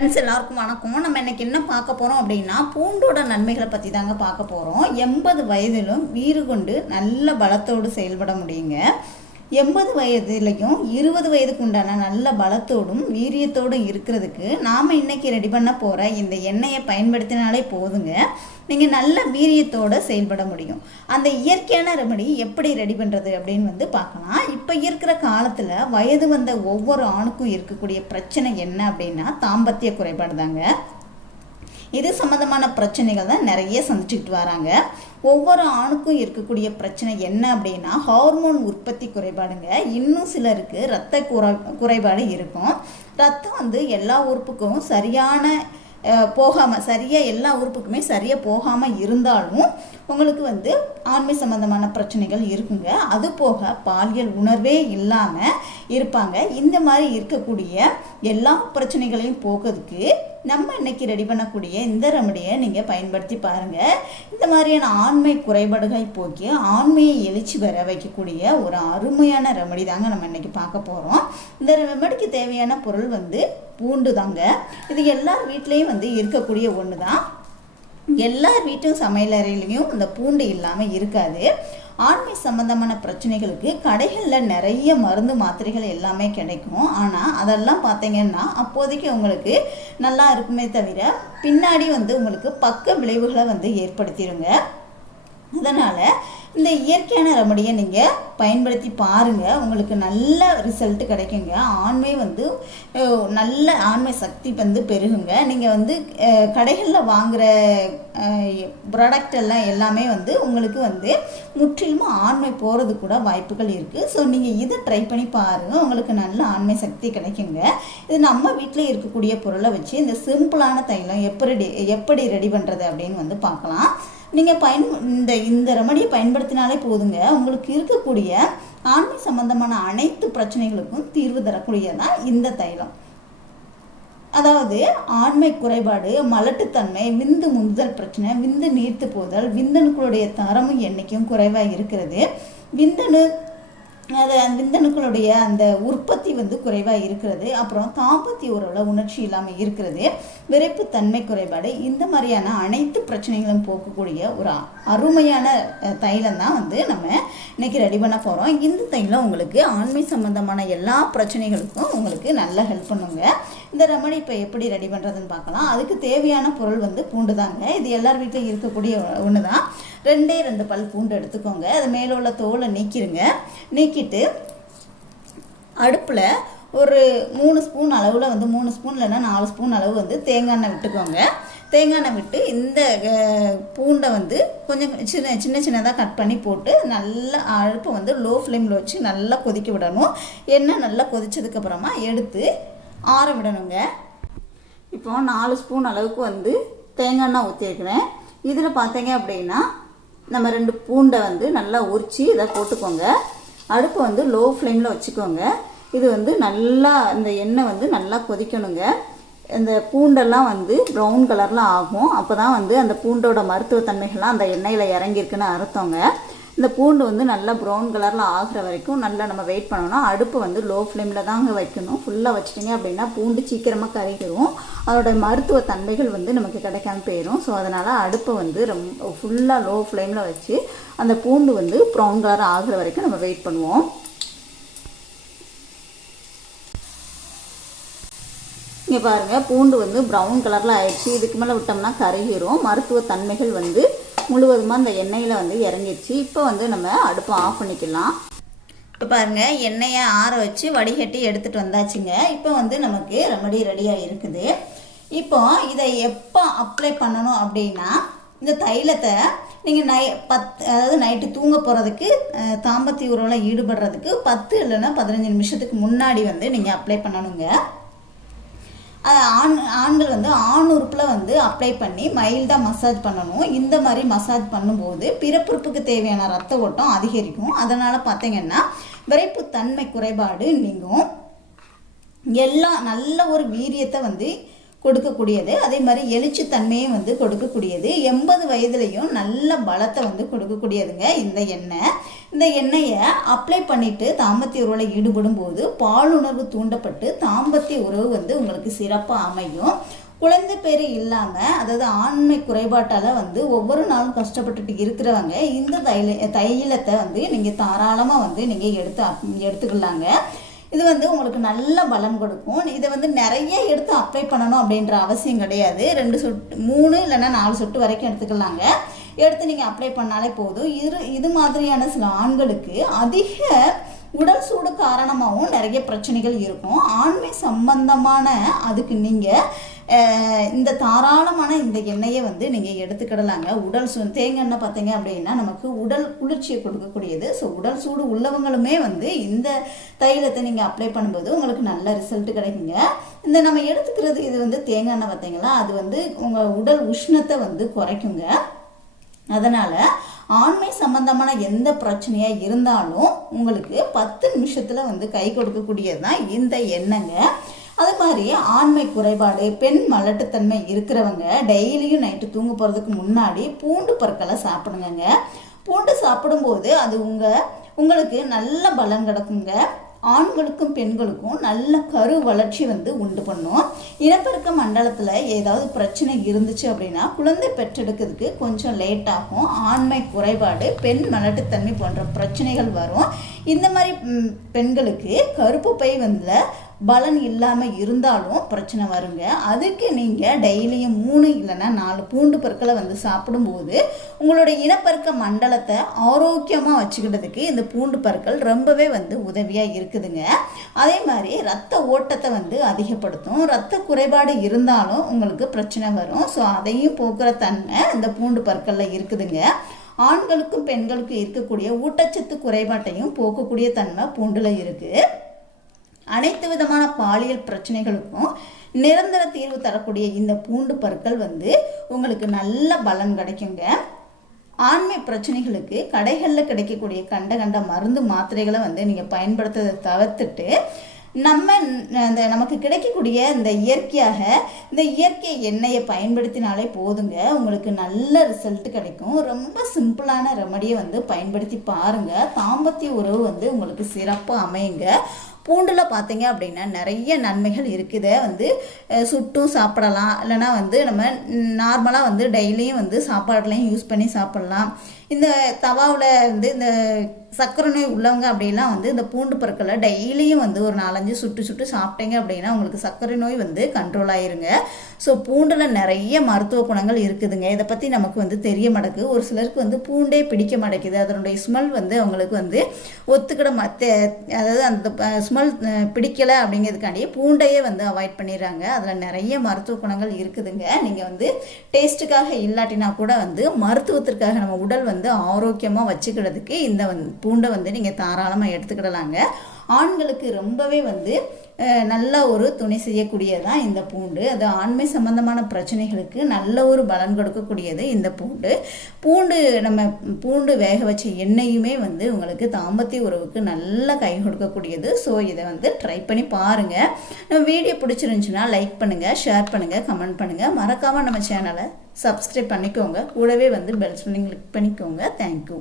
Friends எல்லாருக்கும் வணக்கம். நம்ம இன்னைக்கு என்ன பார்க்க போகிறோம் அப்படின்னா பூண்டோட நன்மைகளை பற்றி தாங்க பார்க்க போகிறோம் எண்பது வயதிலும் வீறு கொண்டு நல்ல பலத்தோடு செயல்பட முடியுங்க. எண்பது வயதுலையும் இருபது வயதுக்கு உண்டான நல்ல பலத்தோடும் வீரியத்தோடும் இருக்கிறதுக்கு நாம் இன்னைக்கு ரெடி பண்ண போகிற இந்த எண்ணெயை பயன்படுத்தினாலே போதுங்க. நீங்கள் நல்ல வீரியத்தோடு செயல்பட முடியும். அந்த இயற்கையான ரெமடி எப்படி ரெடி பண்ணுறது அப்படின்னு வந்து பார்க்கலாம். இப்போ இருக்கிற காலத்தில் வயது வந்த ஒவ்வொரு ஆணுக்கும் இருக்கக்கூடிய பிரச்சனை என்ன அப்படின்னா தாம்பத்திய குறைபாடு தாங்க இது சம்மந்தமான பிரச்சனைகள் தான் நிறைய சந்திச்சுக்கிட்டு வராங்க. ஒவ்வொரு ஆணுக்கும் இருக்கக்கூடிய பிரச்சனை என்ன அப்படின்னா ஹார்மோன் உற்பத்தி குறைபாடுங்க. இன்னும் சிலருக்கு இரத்த குறை குறைபாடு இருக்கும். ரத்தம் வந்து எல்லா உறுப்புக்கும் சரியான போகாமல் சரியாக எல்லா உறுப்புக்குமே சரியாக போகாமல் இருந்தாலும் உங்களுக்கு வந்து ஆண்மை சம்மந்தமான பிரச்சனைகள் இருக்குங்க. அது போக பாலியல் உணர்வே இல்லாமல் இருப்பாங்க. இந்த மாதிரி இருக்கக்கூடிய எல்லா பிரச்சனைகளையும் போகிறதுக்கு நம்ம இன்னைக்கு ரெடி பண்ணக்கூடிய இந்த ரெமடியை நீங்கள் பயன்படுத்தி பாருங்கள் இந்த மாதிரியான ஆண்மை குறைபாடுகளை போக்கி ஆண்மையை எழுச்சி வர வைக்கக்கூடிய ஒரு அருமையான ரெமடி தாங்க நம்ம இன்னைக்கு பார்க்க போகிறோம் இந்த ரெமடிக்கு தேவையான பொருள் வந்து பூண்டு தாங்க. இது எல்லார் வீட்லேயும் வந்து இருக்கக்கூடிய ஒன்று தான் எல்லார் வீட்டும் சமையலறையிலையும் இந்த பூண்டு இல்லாமல் இருக்காது. ஆண்மை சம்பந்தமான பிரச்சனைகளுக்கு கடைகளில் நிறைய மருந்து மாத்திரைகள் எல்லாமே கிடைக்கும். ஆனால் அதெல்லாம் பார்த்தீங்கன்னா அப்போதைக்கு உங்களுக்கு நல்லா இருக்குமே தவிர பின்னாடி வந்து உங்களுக்கு பக்க விளைவுகளை வந்து ஏற்படுத்திடுங்க அதனால் இந்த இயற்கையான ரெமடியை நீங்கள் பயன்படுத்தி பாருங்கள் உங்களுக்கு நல்ல ரிசல்ட் கிடைக்குங்க. ஆண்மை வந்து நல்ல ஆண்மை சக்தி வந்து பெருகுங்க. நீங்கள் வந்து கடைகளில் வாங்குகிற ப்ராடக்ட் எல்லாம் எல்லாமே வந்து உங்களுக்கு வந்து முற்றிலுமாக ஆண்மை போகிறது கூட வாய்ப்புகள் இருக்குது ஸோ நீங்கள் இதை ட்ரை பண்ணி பாருங்கள் உங்களுக்கு நல்ல ஆண்மை சக்தி கிடைக்குங்க. இது நம்ம வீட்டில் இருக்கக்கூடிய பொருளை வச்சு இந்த சிம்பிளான தைலம் எப்படி எப்படி ரெடி பண்ணுறது அப்படின்னு வந்து பார்க்கலாம். நீங்கள் பயன் இந்த இந்த ரெமடியை பயன்படுத்தினாலே போதுங்க. உங்களுக்கு இருக்கக்கூடிய ஆண்மை சம்பந்தமான அனைத்து பிரச்சனைகளுக்கும் தீர்வு தரக்கூடியதான் இந்த தைலம். அதாவது ஆண்மை குறைபாடு மலட்டுத்தன்மை விந்து முந்துதல் பிரச்சனை விந்து நீர்த்து போதல் விந்தணுக்களுடைய தரமும் எண்ணிக்கையும் குறைவாக இருக்கிறது. விந்தணு அது விந்தணுக்களுடைய அந்த உற்பத்தி வந்து குறைவாக இருக்கிறது. அப்புறம் தாம்பத்திய உறவில் உணர்ச்சி இல்லாமல் இருக்கிறது. விரைப்புத்தன்மை குறைபாடு. இந்த மாதிரியான அனைத்து பிரச்சனைகளும் போக்கக்கூடிய ஒரு அருமையான தைலம் தான் வந்து நம்ம இன்னைக்கு ரெடி பண்ண போகிறோம் இந்த தைலம் உங்களுக்கு ஆண்மை சம்பந்தமான எல்லா பிரச்சனைகளுக்கும் உங்களுக்கு நல்ல ஹெல்ப் பண்ணுங்க. இந்த ரெமடி இப்போ எப்படி ரெடி பண்ணுறதுன்னு பார்க்கலாம். அதுக்கு தேவையான பொருள் வந்து பூண்டு தாங்க. இது எல்லார் வீட்டிலும் இருக்கக்கூடிய ஒன்று தான் ரெண்டே ரெண்டு பல் பூண்டு எடுத்துக்கோங்க. அது மேலே உள்ள தோலை நீக்கிடுங்க நீக்கிட்டு அடுப்பில் ஒரு மூணு ஸ்பூன் அளவில் வந்து மூணு ஸ்பூன் இல்லைன்னா நாலு ஸ்பூன் அளவு வந்து தேங்காய் எண்ணெய் விட்டுக்கோங்க. தேங்காய் எண்ணெய் விட்டு இந்த பூண்டை வந்து கொஞ்சம் சின்ன சின்ன சின்னதாக கட் பண்ணி போட்டு நல்லா அடுப்பை வந்து லோ ஃப்ளேமில் வச்சு நல்லா கொதிக்க விடணும். எண்ணெய் நல்லா கொதித்ததுக்கப்புறமா எடுத்து ஆற விடணுங்க. இப்போ நாலு ஸ்பூன் அளவுக்கு வந்து தேங்காய் எண்ணெய் ஊற்றிருக்கிறேன் இதில் பார்த்தீங்க அப்படின்னா நம்ம ரெண்டு பூண்டை வந்து நல்லா உரித்து இதை போட்டுக்கோங்க. அடுப்பு வந்து லோ ஃப்ளேமில் வச்சுக்கோங்க. இது வந்து நல்லா இந்த எண்ணெய் வந்து நல்லா கொதிக்கணுங்க. இந்த பூண்டெல்லாம் வந்து ப்ரௌன் கலரில் ஆகும். அப்போ தான் வந்து அந்த பூண்டோட மருத்துவத்தன்மைகள்லாம் அந்த எண்ணெயில் இறங்கியிருக்குன்னு அர்த்தங்க. இந்த பூண்டு வந்து நல்லா ப்ரௌன் கலரில் ஆகிற வரைக்கும் நல்லா நம்ம வெயிட் பண்ணணும் அடுப்பு வந்து லோ ஃப்ளேமில் தாங்க வைக்கணும். ஃபுல்லாக வச்சிட்டிங்க அப்படின்னா பூண்டு சீக்கிரமாக கரைக்கிறோம் அதோட மருத்துவ தன்மைகள் வந்து நமக்கு கிடைக்காம போயிடும் ஸோ அதனால் அடுப்பை வந்து ரொம்ப ஃபுல்லாக லோ ஃப்ளேமில் வச்சு அந்த பூண்டு வந்து ப்ரௌன் கலர் ஆகிற வரைக்கும் நம்ம வெயிட் பண்ணுவோம். இங்கே பாருங்கள் பூண்டு வந்து ப்ரௌன் கலரில் ஆயிடுச்சு. இதுக்கு மேலே விட்டோம்னா கருகிரும் மருத்துவ தன்மைகள் வந்து முழுவதுமாக அந்த எண்ணெயில் வந்து இறங்கிடுச்சு. இப்போ வந்து நம்ம அடுப்பை ஆஃப் பண்ணிக்கலாம். இப்போ பாருங்கள் எண்ணெயை ஆற வச்சு வடிகட்டி எடுத்துகிட்டு வந்தாச்சுங்க. இப்போ வந்து நமக்கு ரெமடி ரெடியாக இருக்குது. இப்போ இதை எப்போ அப்ளை பண்ணணும் அப்படின்னா இந்த தைலத்தை நீங்கள் நை பத் அதாவது நைட்டு தூங்க போகிறதுக்கு தாம்பத்திய உறவில் ஈடுபடுறதுக்கு பத்து இல்லைன்னா பதினஞ்சு நிமிஷத்துக்கு முன்னாடி வந்து நீங்கள் அப்ளை பண்ணணுங்க. ஆண் ஆண்கள் வந்து ஆண் உறுப்பில் வந்து அப்ளை பண்ணி மைல்டாக மசாஜ் பண்ணணும். இந்த மாதிரி மசாஜ் பண்ணும்போது பிறப்புறுப்புக்கு தேவையான ரத்த ஓட்டம் அதிகரிக்கும். அதனால் பார்த்தீங்கன்னா விரைப்பு தன்மை குறைபாடு நீங்கும். எல்லா நல்ல ஒரு வீரியத்தை வந்து கொடுக்கக்கூடியது. அதே மாதிரி எழுச்சி தன்மையும் வந்து கொடுக்கக்கூடியது. எண்பது வயதுலையும் நல்ல பலத்தை வந்து கொடுக்கக்கூடியதுங்க. இந்த எண்ணெய். இந்த எண்ணெயை அப்ளை பண்ணிட்டு தாம்பத்திய உறவில் ஈடுபடும் போது பாலுணர்வு தூண்டப்பட்டு தாம்பத்திய உறவு வந்து உங்களுக்கு சிறப்பாக அமையும். குழந்தை பேர் இல்லாமல் அதாவது ஆண்மை குறைபாட்டால் வந்து ஒவ்வொரு நாளும் கஷ்டப்பட்டுட்டு இருக்கிறவங்க இந்த தைல தைலத்தை வந்து நீங்கள் தாராளமாக வந்து நீங்கள் எடுத்து எடுத்துக்கலாங்க. இது வந்து உங்களுக்கு நல்ல பலம் கொடுக்கும். இதை வந்து நிறைய எடுத்து அப்ளை பண்ணணும் அப்படின்ற அவசியம் கிடையாது. ரெண்டு சொட்டு மூணு இல்லைன்னா நாலு சொட்டு வரைக்கும் எடுத்துக்கலாங்க. எடுத்து நீங்கள் அப்ளை பண்ணாலே போதும். இது இது மாதிரியான சில ஆண்களுக்கு அதிக உடல் சூடு காரணமாகவும் நிறைய பிரச்சனைகள் இருக்கும். ஆண்மை சம்பந்தமான அதுக்கு நீங்கள் இந்த தாராளமான இந்த எண்ணெயை வந்து நீங்கள் எடுத்துக்கிடலாங்க. உடல் சூ தேங்காய் எண்ணெய் பார்த்தீங்க அப்படின்னா நமக்கு உடல் குளிர்ச்சியை கொடுக்கக்கூடியது. ஸோ உடல் சூடு உள்ளவங்களுமே வந்து இந்த தைலத்தை நீங்கள் அப்ளை பண்ணும்போது உங்களுக்கு நல்ல ரிசல்ட் கிடைக்குங்க. இந்த நம்ம எடுத்துக்கிறது இது வந்து தேங்காய் எண்ணெய் பார்த்தீங்களா அது வந்து உங்கள் உடல் உஷ்ணத்தை வந்து குறைக்குங்க. அதனால் ஆண்மை சம்பந்தமான எந்த பிரச்சனையாக இருந்தாலும் உங்களுக்கு பத்து நிமிஷத்தில் வந்து கை கொடுக்கக்கூடியது தான் இந்த எண்ணெய்ங்க. அது மாதிரி ஆண்மை குறைபாடு பெண் மலட்டுத்தன்மை இருக்கிறவங்க டெய்லியும் நைட்டு தூங்க போகிறதுக்கு முன்னாடி பூண்டு பற்களை சாப்பிடுங்க பூண்டு சாப்பிடும்போது அது உங்கள் உங்களுக்கு நல்ல பலம் கிடக்குங்க. ஆண்களுக்கும் பெண்களுக்கும் நல்ல கரு வளர்ச்சி வந்து உண்டு பண்ணும். இனப்பெருக்க மண்டலத்தில் ஏதாவது பிரச்சனை இருந்துச்சு அப்படின்னா குழந்தை பெற்றெடுக்கிறதுக்கு கொஞ்சம் லேட் ஆகும். ஆண்மை குறைபாடு பெண் மலட்டுத்தன்மை போன்ற பிரச்சனைகள் வரும். இந்த மாதிரி பெண்களுக்கு கருப்பு பை வந்து பலன் இல்லாமல் இருந்தாலும் பிரச்சனை வருங்க. அதுக்கு நீங்கள் டெய்லியும் மூணு இல்லைன்னா நாலு பூண்டு பற்களை வந்து சாப்பிடும்போது உங்களோட இனப்பெருக்க மண்டலத்தை ஆரோக்கியமாக வச்சுக்கிட்டதுக்கு இந்த பூண்டு பற்கள் ரொம்பவே வந்து உதவியாக இருக்குதுங்க. அதே மாதிரி ரத்த ஓட்டத்தை வந்து அதிகப்படுத்தும். ரத்த குறைபாடு இருந்தாலும் உங்களுக்கு பிரச்சனை வரும். ஸோ அதையும் போக்குற தன்மை இந்த பூண்டு பற்களில் இருக்குதுங்க. ஆண்களுக்கும் பெண்களுக்கும் இருக்கக்கூடிய ஊட்டச்சத்து குறைபாட்டையும் போக்கக்கூடிய தன்மை பூண்டில் இருக்குது அனைத்து விதமான பாலியல் பிரச்சனைகளுக்கும் நிரந்தர தீர்வு தரக்கூடிய இந்த பூண்டு பற்கள் வந்து உங்களுக்கு நல்ல பலன் கிடைக்குங்க. ஆண்மை பிரச்சனைகளுக்கு கடைகளில் கிடைக்கக்கூடிய கண்ட கண்ட மருந்து மாத்திரைகளை வந்து நீங்கள் பயன்படுத்துறதை தவிர்த்துட்டு நம்ம அந்த நமக்கு கிடைக்கக்கூடிய இந்த இயற்கையாக இந்த இயற்கை எண்ணெயை பயன்படுத்தினாலே போதுங்க. உங்களுக்கு நல்ல ரிசல்ட் கிடைக்கும். ரொம்ப சிம்பிளான ரெமடியை வந்து பயன்படுத்தி பாருங்கள் தாம்பத்திய உறவு வந்து உங்களுக்கு சிறப்பாக அமையுங்க. பூண்டில் பார்த்தீங்க அப்படின்னா நிறைய நன்மைகள் இருக்குது. வந்து சுட்டும் சாப்பிடலாம். இல்லைனா வந்து நம்ம நார்மலாக வந்து டெய்லியும் வந்து சாப்பாடுலையும் யூஸ் பண்ணி சாப்பிட்லாம். இந்த தவாவில் வந்து இந்த சர்க்கரை நோய் உள்ளவங்க அப்படிலாம் வந்து இந்த பூண்டு பொருட்களை டெய்லியும் வந்து ஒரு நாலஞ்சு சுட்டு சுட்டு சாப்பிட்டீங்க அப்படின்னா உங்களுக்கு சர்க்கரை நோய் வந்து கண்ட்ரோல் ஆயிருங்க. ஸோ பூண்டில் நிறைய மருத்துவ குணங்கள் இருக்குதுங்க. இதை பற்றி நமக்கு வந்து தெரிய மாட்டேக்கு ஒரு சிலருக்கு வந்து பூண்டே பிடிக்க மாட்டேங்குது. அதனுடைய ஸ்மெல் வந்து அவங்களுக்கு வந்து ஒத்துக்கிட மற்ற அதாவது அந்த ஸ்மெல் பிடிக்கலை அப்படிங்கிறதுக்காண்டியே பூண்டையே வந்து அவாய்ட் பண்ணிடுறாங்க. அதில் நிறைய மருத்துவ குணங்கள் இருக்குதுங்க. நீங்கள் வந்து டேஸ்ட்டுக்காக இல்லாட்டினா கூட வந்து மருத்துவத்திற்காக நம்ம உடல் வந்து ஆரோக்கியமாக வச்சுக்கிறதுக்கு இந்த வந் பூண்டை வந்து நீங்கள் தாராளமாக எடுத்துக்கிடலாங்க. ஆண்களுக்கு ரொம்பவே வந்து நல்ல ஒரு துணை செய்யக்கூடியதான் இந்த பூண்டு. அது ஆண்மை சம்பந்தமான பிரச்சனைகளுக்கு நல்ல ஒரு பலன் கொடுக்கக்கூடியது இந்த பூண்டு. பூண்டு நம்ம பூண்டு வேக வச்ச எண்ணெயுமே வந்து உங்களுக்கு தாம்பத்திய உறவுக்கு நல்ல கை கொடுக்கக்கூடியது. ஸோ இதை வந்து ட்ரை பண்ணி பாருங்கள் நம்ம வீடியோ பிடிச்சிருந்துச்சுன்னா லைக் பண்ணுங்கள் ஷேர் பண்ணுங்கள் கமெண்ட் பண்ணுங்கள் மறக்காமல் நம்ம சேனலை சப்ஸ்கிரைப் பண்ணிக்கோங்க. கூடவே வந்து பெல் சொல்லி கிளிக் பண்ணிக்கோங்க. தேங்க்யூ